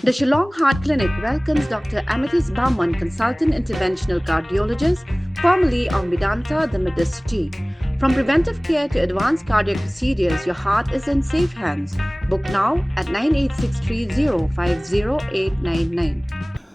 The Shillong Heart Clinic welcomes Dr. Amethyst Bauman, consultant interventional cardiologist, formerly of Medanta, the Medicity. From preventive care to advanced cardiac procedures, your heart is in safe hands. Book now at 98630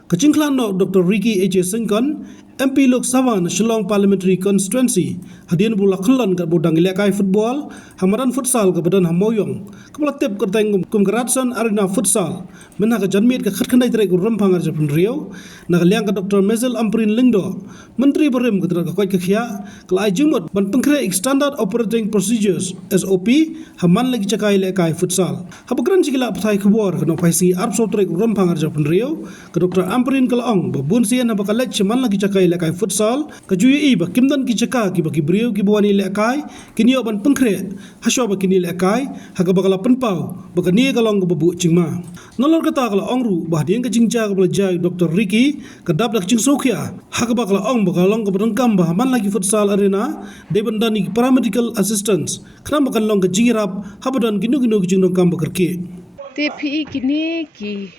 Kachingklan no Dr. Ricky H. Singkon, MP Lok Savan, Shillong Parliamentary Constituency, Hadian Bula Kulan ke Budang Ilakai Football, Hamaran Futsal ke Badan Hamoyong, Kepala Tip ke Tengum Kumgeratsan Arena Futsal, Menha ke Janmit ke Khatkanai Trek Rempang Arjapun Rio, Nakaliang ke Dr. Mezel Amprin Lindo, Menteri Berim ke Terak Koi Kekhia, Kelai Jumut, Ban Pengkre Standard Operating Procedures, SOP, Haman lagi Cakai Ilakai Futsal. Habukran Cikila Patai Kebor, Kena Paisi Arpso Trek Rempang Arjapun Rio, ke Dr. Amprin Kalaong, Babun Sian Habakalet Ceman lagi Cakai Ilakai Futsal, ke Juyi Iba Kimdan Kicaka, Kiba Kibriu, Kibawani Ilakai, Kinio Ban Pengkre, Hasyo Bakini Ilakai, Hakabakala Penpau, Bakani Kalong ke Babu Cingma. Nolor kata kala ongru, Bahdian ke Cingca ke Belajai Dr. Ricky, ke Dablak Cing Sokia, Hakabakala Ong Bakalong ke Berengkam Bahaman lagi Futsal Arena, Debandani Paramedical Assistance, Kenapa kan long ke Jingirap, Habadan Ginu-Ginu ke Jingdongkam Bakerki. TPI kini ki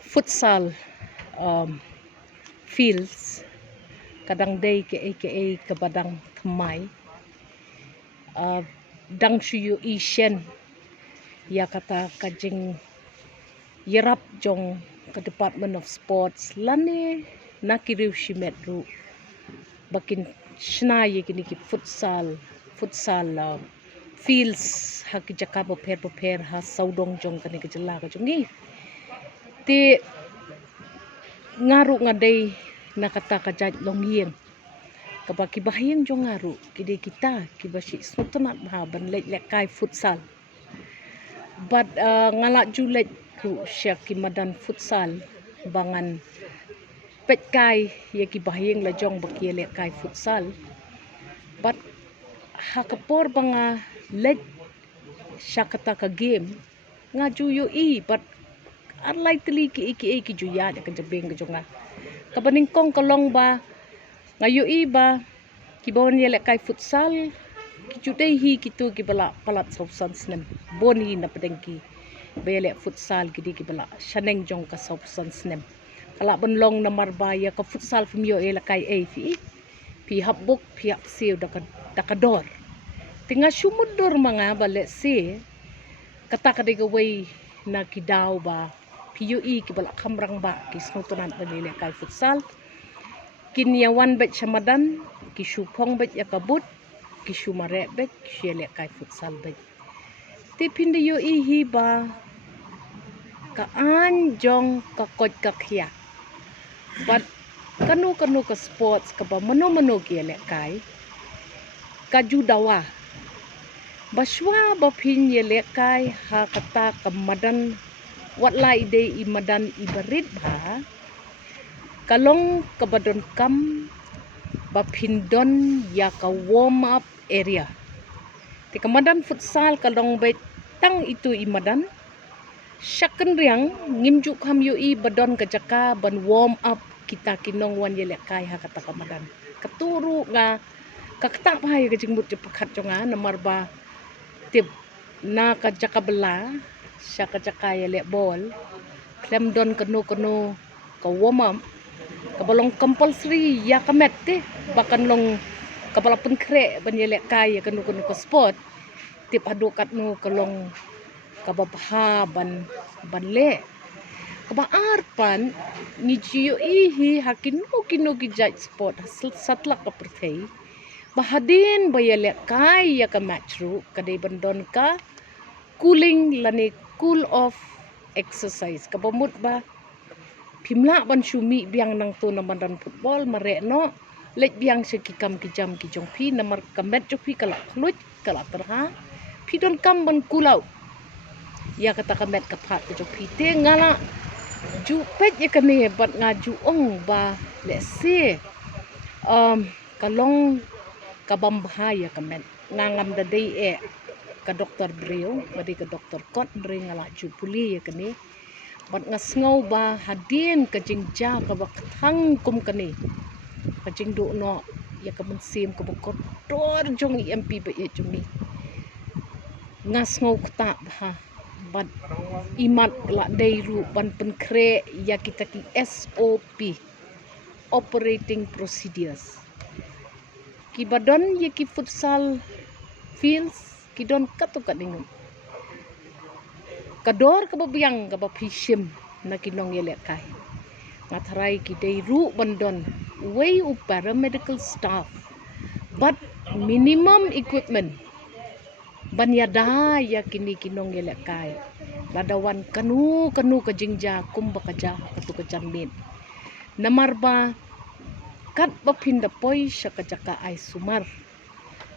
futsal fields kadang day ke badang kemai dang shuyu ishen ya kata kajing yerap jong ke Department of Sports lane nakiriu shimetru bakin shna ye kini ki futsal fields haki jaka beper ha saudong jong kani kejela ka jongi ti ngaru ngadai nakata kajat longieng kabaki bahayang jong ngaru kide kita kibasi snotonat bah ban lek kai futsal but ngalak julet ku syaki madan futsal bangan pet kai ye ki bahayang la jong baki lek kai futsal but hakapor banga lek syakata ka game ngaju yo but unlikely ki juya de ka jabeng ka jonga kabaning kong kalong ba ngayo ba ki bawon ye lek kai futsal ki judai hi kitu ki bala palat sausan snem boni na pedengki bele futsal ki bala shaneng jong ka sausan snem kala benlong na marbaya ka futsal fimyo e lek kai fi habuk fi aksiu dakador tinga sumudor mga bale si kata kadiga way na kidaw ba PUE ki bala kamrang ba ki snutunan balile kai futsal kinyawan bet shamadan ki supong bet yakabut ki sumare bet shele kai futsal bet ti pinde hi ba ka anjong ka kot ka khia but kanu ka sports ka ba mano ki le kai ka judawa baswa bapin yele kai ha kata kamadan wat lai de imadan ibarit ba kalong kabadon kam bapindon ya ka warm up area ti kamadan futsal kalong bet tang itu imadan syaken riang ngimju kam badon ka jaka ban warm up kita kinong wan yele kai ha kata kamadan keturu nga kakta pa ka jingbut pakat jonga namar ba tip na kajaka bela sya kajaka yele ball klem don kenu ka warm up kabalong compulsory ya kamet te bakan long kabala pengkre ban yele kai kenu ka sport tip adukat nu kalong kababha ban le kaba arpan ni jiyo kinu gijat sport satlak ka perthei bahadin bayale kai ya ka matchru kadai bandon ka cooling lani cool off exercise ka bamut ba pimla ban shumi biang nang tu namandan football mare no lek biang se ki kam ki jam ki jong phi namar kamet jo phi kala khluj kala terha phi don kam ban kulau ya kata kamet ka phat jo phi te ngala ju pet ya kane bat ngaju ong ba le se kalong kabam bahaya kamen ngangam dadai ka doktor Brio badi ka doktor kot bring ngala ju puli ya kani bat ngasngau ba hadin ka jingja ka baktang kum kani ka jingdu no ya ka mensim ka bokotor jong MP ba ya jong ni ngasngau kta ba but imat la deiru ban penkre ya kita ki SOP, operating procedures. Ki badon ya ki futsal fields ki don katukat ningun. Kador kababiang kabapishim na kinong yelek kai. Ngatarai ki deiru bandon way u paramedical staff, but minimum equipment banyada ya kini kinong yelek kai. Ladawan kanu ka jingja kumba kaja katu kajamin. Namarba kat bapinda poi syakajaka ay sumar.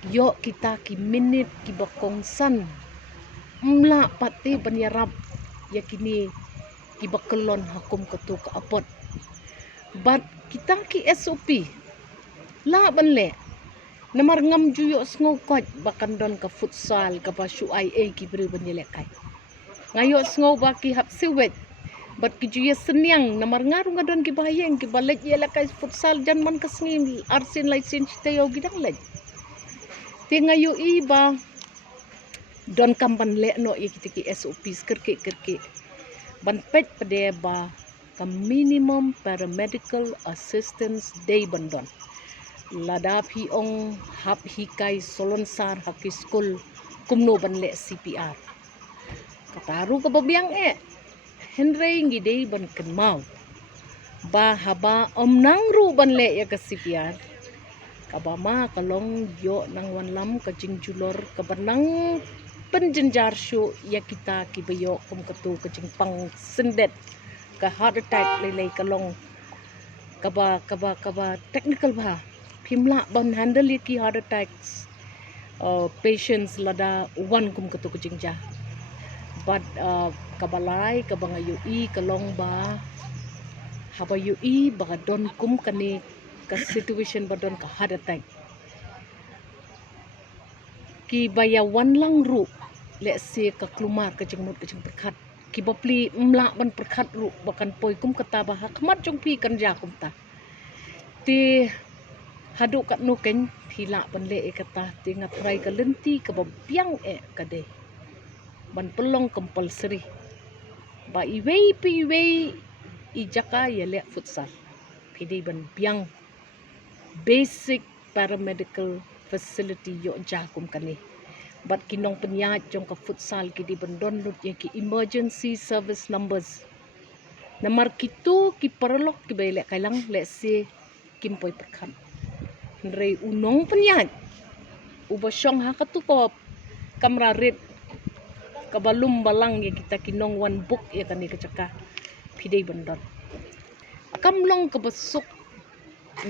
Yo kita ki minit ki bakongsan. Mla pati banyarap yakini ki bakelon hakum katu ka apot. But kita ki SOP la banle. Namar ngam juyo sngo kot bakan don ka futsal ka basu IA ki beri banyelek kai. Ngayo sngo baki hap siwet. But ki juya senyang namar ngaru ngadon ki bayeng ki balek yelek kai futsal jan man kasngim arsin laisin chitayo gidang lej. Ti ngayo iba don kamban le no ikiti ki SOP kerke ban pet pade ba ka minimum paramedical assistance day bandon ladapi ong hap hikai solonsar haki school kumno ban le CPR kataru ka babiang henry ngi day ban kenmau ba haba nangru ban le ya ka CPR kabama kalong yo nang wanlam ka jingjulor ka banang penjenjar syu ya kita kibayo kum ketu kecing pang sendet ka heart attack lelai kalong kaba technical bah pimla ban handle ki heart attacks patients lada one kum ketu kecing ja but kabalai kabanga UI kalong ba haba UI ba don kum kani ka situation ba don ka heart attack ki bayawan lang ru let's say ka klumar ka jengmut ka jeng perkat ki bapli mla ban perkat ru bakan poi kum kata bah khmat jong pi kan ja kum ta ti hadu kat nu ken phila ban le kata ti ngatrai ka lenti ka babiang ka de ban pelong compulsory ba iwei pi iwei ijaka yele futsal pidi ban biang basic paramedical facility yo jakum kani but kinong penyat jong ka futsal ki di bandon lut ye ki emergency service numbers namar kitu ki perlok ki bele kailang let's say kimpoi perkan rei unong penyat ubasyong ha katukop kamra red kabalum balang ye kita kinong one book ye kani kecaka pidei bandon kamlong kabasuk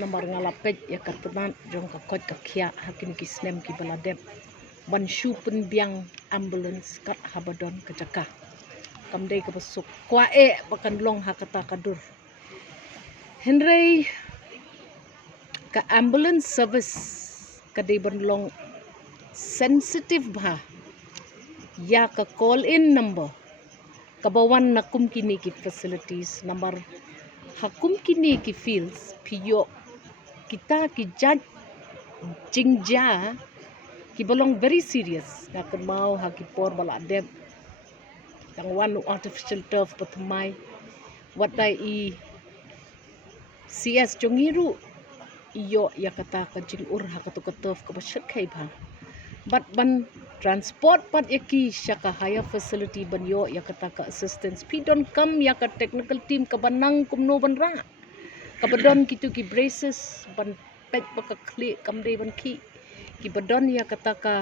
namar ngalapet ya kartunan jong ka kot ka khia hakin ki snem ki baladep ban shu pen biang ambulance kat habadon kecaka kamdei ka basuk kwa bakan long hakata kadur henry ka ambulance service kadei ban long sensitive bah ya ka call in number kabawan nakum kini ki facilities number hakum kini ki fields piyo kita ki judge jingja ki belong very serious nak mau hakipor bala adem yang one artificial turf patumai what dai CS jongiru iyo ya kata ka jingur hakatu turf ka basyat kai ba but ban transport pat yaki syaka higher facility ban yo ya kata ka assistance pi don kam ya ka technical team ka banang kumno ban ra ka badon kitu ki braces ban pet baka kli kam dei ban ki badon ya kata ka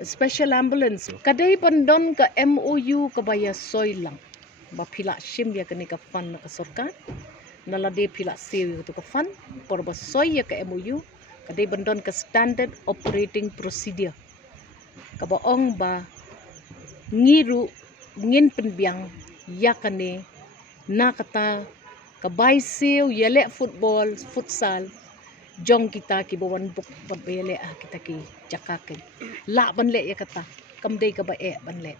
special ambulance kadai bandon ka MOU ka baya soy lang ba pila shim ya kani ka fund na ka sarkar nalade pila sew to ka fund por ba soy ya ka MOU kadai bandon ka standard operating procedure ka baong ba ngiru ngin penbiang ya kani na kata ka baysew yele football futsal jong kita ki bawan buk babele kita ki jakaken la banle ya kata kamdei ka bae banle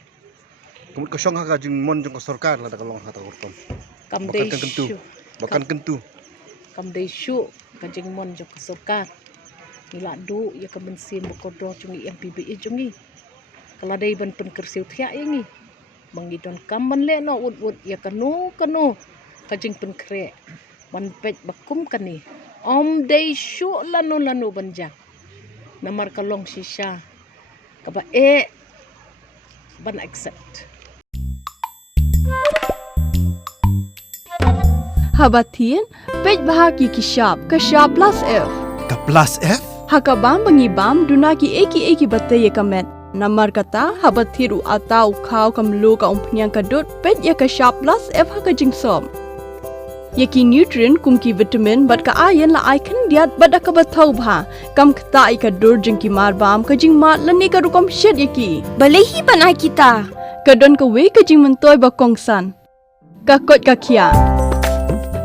Kumut kosong ha jing mon jong sarkar la dakalong ha ta urton kamdei bakan kentu kamdei shu ka jing mon jong sarkar nila du ya ka mensin bokodo jungi MPBE jungi kala dei ban pen kersiu thia yangi bangidon kamban le no ud ya kanu kajing pen kre man pet bakum kani om dei shu lanu banjang namar kalong shisha kaba ban accept Habatin pej bahagi kishap kashap plus F Ka plus F? hakabam bangibam dunaki eki batay kamet namar kata habathiru atau khaw kamlu ka umpnyang kadut pej ya kashap plus F hakajing som yaki nutrient kumki vitamin bat ka iron la icon diat bat ka bathau bha kam khta ai ka dur jingki mar bam ka jing mat lani ka rukom shet yaki balehi banai kita kadon ka we ka jing mentoy ba kongsan ka kot ka khia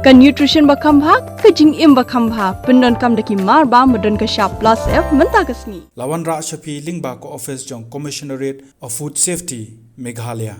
ka nutrition ba khambha ka jing im ba khambha pendon kam daki mar bam madon ka sharp plus F menta kasni Lawan Ra Shafi Lingba ko office jong Commissionerate of Food Safety Meghalaya